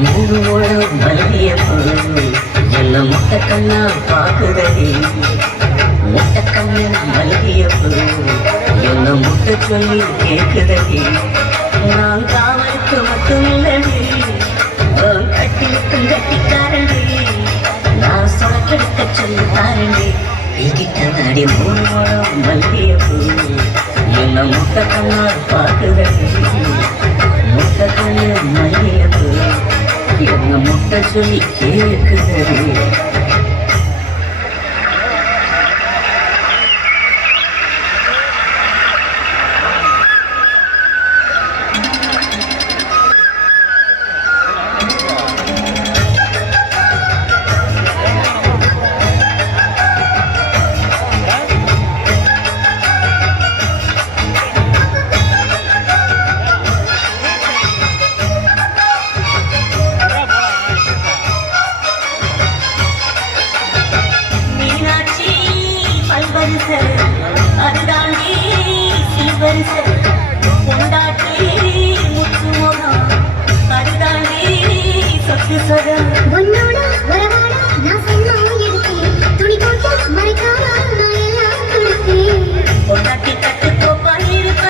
மூணு முழம் மல்லிய பொருள் என்ன முட்டை கண்ணா பாக்குதடி முட்டை கண்ணு மல்லிய பொருள் என்ன முட்டை சொல்லி கேட்குதடி நான் காவலுக்கு மட்டும் இல்லடி கட்டிலுக்கும் கட்டிக்காரடி நான் சொலக்கெடுக்க சொல்லி தாரண்டி என்கிட்ட நாடி மூணு முழம் மல்லிய பொருள் என்ன முட்டை கண்ணா பாக்குதடி முட்டை கண்ணு மல்லிய பொருள் என்ன முட்டை சொல்லி கேட்குதடி